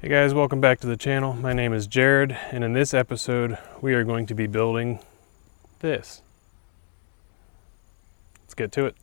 Hey guys, welcome back to the channel. My name is Jared, and in this episode we are going to be building this. Let's get to it.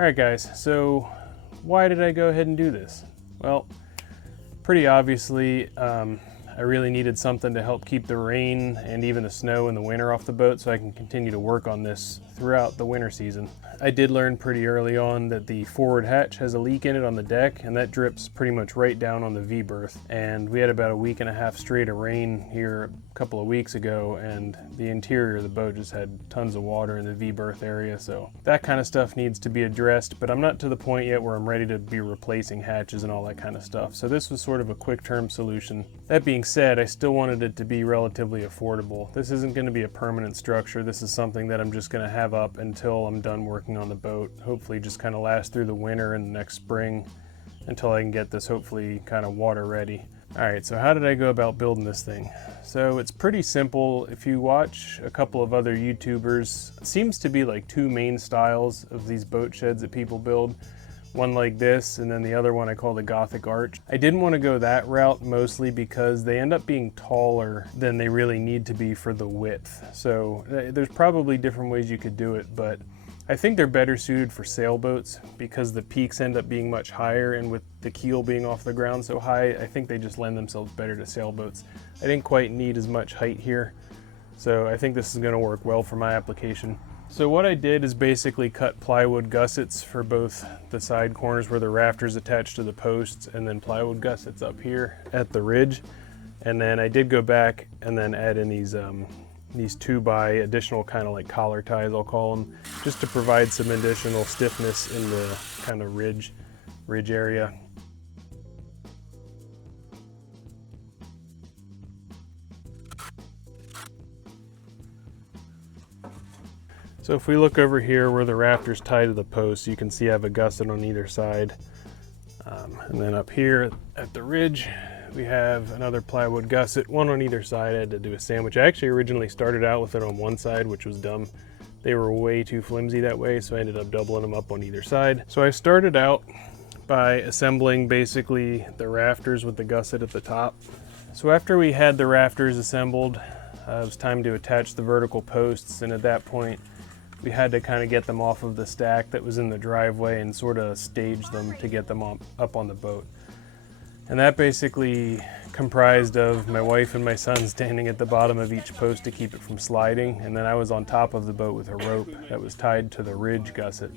Alright guys, so why did I go ahead and do this? Well, pretty obviously I really needed something to help keep the rain and even the snow in the winter off the boat so I can continue to work on this throughout the winter season. I did learn pretty early on that the forward hatch has a leak in it on the deck, and that drips pretty much right down on the V-berth. And we had about a week and a half straight of rain here a couple of weeks ago, and the interior of the boat just had tons of water in the V-berth area, so that kind of stuff needs to be addressed, but I'm not to the point yet where I'm ready to be replacing hatches and all that kind of stuff. So this was sort of a quick-term solution. That being said, I still wanted it to be relatively affordable. This isn't going to be a permanent structure. This is something that I'm just going to have up until I'm done working on the boat. Hopefully just kind of last through the winter and the next spring until I can get this hopefully kind of water ready. Alright, so how did I go about building this thing? So it's pretty simple. If you watch a couple of other YouTubers, it seems to be like two main styles of these boat sheds that people build. One like this, and then the other one I call the Gothic Arch. I didn't want to go that route mostly because they end up being taller than they really need to be for the width. So there's probably different ways you could do it, but I think they're better suited for sailboats because the peaks end up being much higher, and with the keel being off the ground so high, I think they just lend themselves better to sailboats. I didn't quite need as much height here, so I think this is going to work well for my application. So what I did is basically cut plywood gussets for both the side corners where the rafters attached to the posts, and then plywood gussets up here at the ridge. And then I did go back and then add in these 2x additional kind of like collar ties, I'll call them, just to provide some additional stiffness in the kind of ridge area. So if we look over here where the rafters tie to the posts, you can see I have a gusset on either side. And then up here at the ridge, we have another plywood gusset, one on either side. I had to do a sandwich. I actually originally started out with it on one side, which was dumb. They were way too flimsy that way, so I ended up doubling them up on either side. So I started out by assembling basically the rafters with the gusset at the top. So after we had the rafters assembled, it was time to attach the vertical posts, and at that point, we had to kind of get them off of the stack that was in the driveway and sort of stage them to get them up on the boat. And that basically comprised of my wife and my son standing at the bottom of each post to keep it from sliding, and then I was on top of the boat with a rope that was tied to the ridge gusset.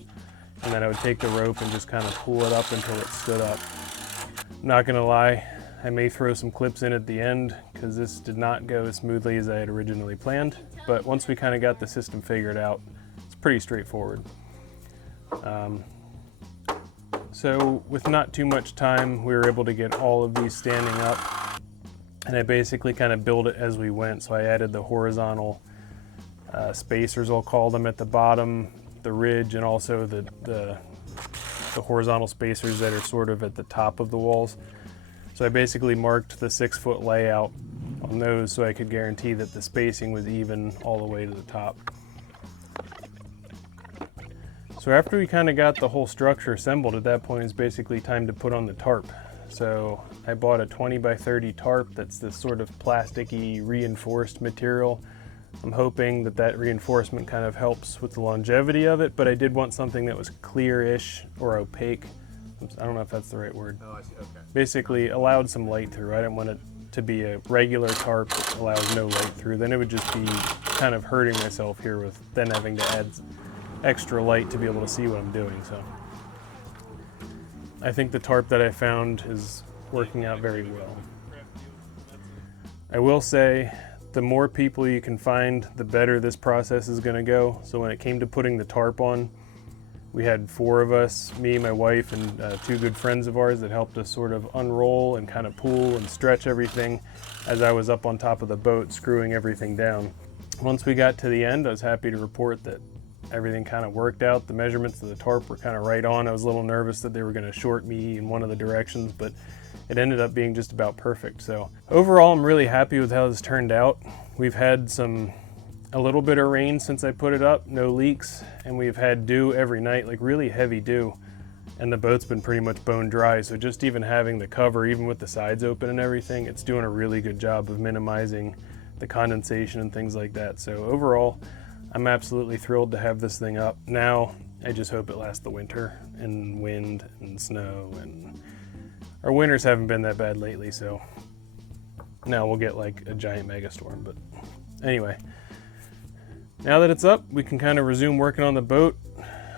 And then I would take the rope and just kind of pull it up until it stood up. Not gonna lie, I may throw some clips in at the end because this did not go as smoothly as I had originally planned, but once we kind of got the system figured out, pretty straightforward. So with not too much time, we were able to get all of these standing up, and I basically kind of built it as we went. So I added the horizontal spacers, I'll call them, at the bottom, the ridge, and also the horizontal spacers that are sort of at the top of the walls. So I basically marked the 6-foot layout on those so I could guarantee that the spacing was even all the way to the top. So after we kind of got the whole structure assembled, at that point it's basically time to put on the tarp. So I bought a 20x30 tarp that's this sort of plasticky reinforced material. I'm hoping that that reinforcement kind of helps with the longevity of it, but I did want something that was clear-ish or opaque. I don't know if that's the right word. Oh, I see. Okay. Basically allowed some light through. I didn't want it to be a regular tarp that allows no light through. Then it would just be kind of hurting myself here with then having to add extra light to be able to see what I'm doing. So I think the tarp that I found is working out very well. I will say the more people you can find, the better this process is going to go. So when it came to putting the tarp on, We had 4 of us, me, my wife, and 2 good friends of ours that helped us sort of unroll and kind of pull and stretch everything as I was up on top of the boat screwing everything down. Once we got to the end, I was happy to report that everything kind of worked out. The measurements of the tarp were kind of right on. I was a little nervous that they were going to short me in one of the directions, but it ended up being just about perfect. So overall, I'm really happy with how this turned out. We've had a little bit of rain since I put it up, no leaks, and we've had dew every night, like really heavy dew, and the boat's been pretty much bone dry. So just even having the cover, even with the sides open and everything, it's doing a really good job of minimizing the condensation and things like that. So overall, I'm absolutely thrilled to have this thing up. Now I just hope it lasts the winter and wind and snow, and our winters haven't been that bad lately, so now we'll get like a giant megastorm. But anyway, now that it's up, we can kind of resume working on the boat.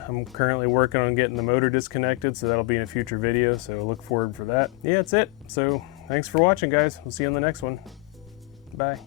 I'm currently working on getting the motor disconnected, so that'll be in a future video, so look forward for that. Yeah, that's it. So thanks for watching, guys. We'll see you on the next one. Bye.